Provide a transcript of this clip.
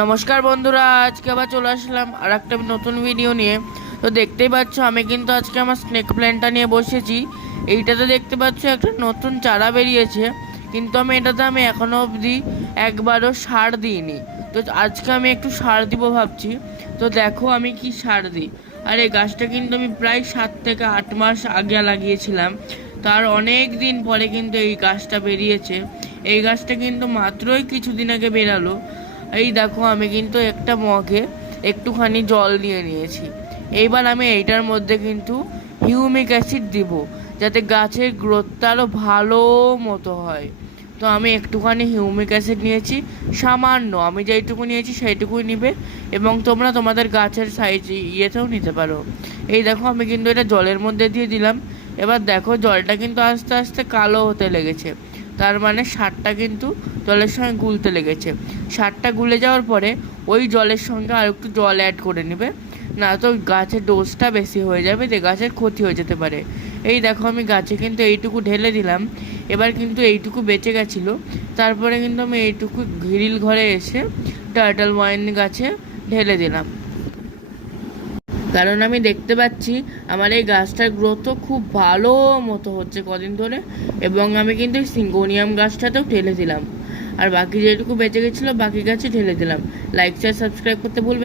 নমস্কার বন্ধুরা, আজকে আবার চলে আসলাম আর একটা নতুন ভিডিও নিয়ে। তো দেখতেই পাচ্ছ আমি কিন্তু আজকে আমার স্নেক প্ল্যান্টটা নিয়ে বসেছি। এইটাতে দেখতে পাচ্ছ একটা নতুন চারা বেরিয়েছে, কিন্তু আমি এখনও অবধি একবারও সার দিইনি। তো আজকে আমি একটু সার দিব ভাবছি। তো দেখো আমি কি সার দিই। আর এই গাছটা কিন্তু আমি প্রায় 7 থেকে 8 মাস আগে লাগিয়েছিলাম। তার অনেক দিন পরে কিন্তু এই গাছটা বেরিয়েছে। এই গাছটা কিন্তু মাত্রই কিছুদিন আগে বেরালো। এই দেখো আমি কিন্তু একটা মগে একটুখানি জল নিয়ে নিয়েছি। এইবার আমি এইটার মধ্যে কিন্তু হিউমিক অ্যাসিড দিব, যাতে গাছের গ্রোথটা আরও ভালো মতো হয়। তো আমি একটুখানি হিউমিক অ্যাসিড নিয়েছি, সামান্য, আমি যেইটুকু নিয়েছি সেইটুকুই নিবে, এবং তোমরা তোমাদের গাছের সাইজ ইয়েতেও নিতে পারো। এই দেখো আমি কিন্তু এটা জলের মধ্যে দিয়ে দিলাম। এবার দেখো জলটা কিন্তু আস্তে আস্তে কালো হতে লেগেছে, তার মানে সারটা কিন্তু জলের সঙ্গে গুলতে লেগেছে। সারটা গুলে যাওয়ার পরে ওই জলের সঙ্গে আর একটু জল অ্যাড করে নেবে, না তো গাছের ডোজটা বেশি হয়ে যাবে, যে গাছের ক্ষতি হয়ে যেতে পারে। এই দেখো আমি গাছে কিন্তু এইটুকু ঢেলে দিলাম। এবার কিন্তু এইটুকু বেঁচে গেছিলো, তারপরে কিন্তু আমি এইটুকু গ্রিল ঘরে এসে টার্টল ওয়াইন গাছে ঢেলে দিলাম, কারণ আমি দেখতে পাচ্ছি আমার এই গাছটার গ্রোথও খুব ভালো মতো হচ্ছে কদিন ধরে। এবং আমি কিন্তু সিঙ্গোনিয়াম গাছটাতেও ঢেলে দিলাম, আর বাকি যেটুকু বেঁচে গেছিলো বাকি গাছে ঢেলে দিলাম। লাইক শেয়ার সাবস্ক্রাইব করতে ভুলবেন।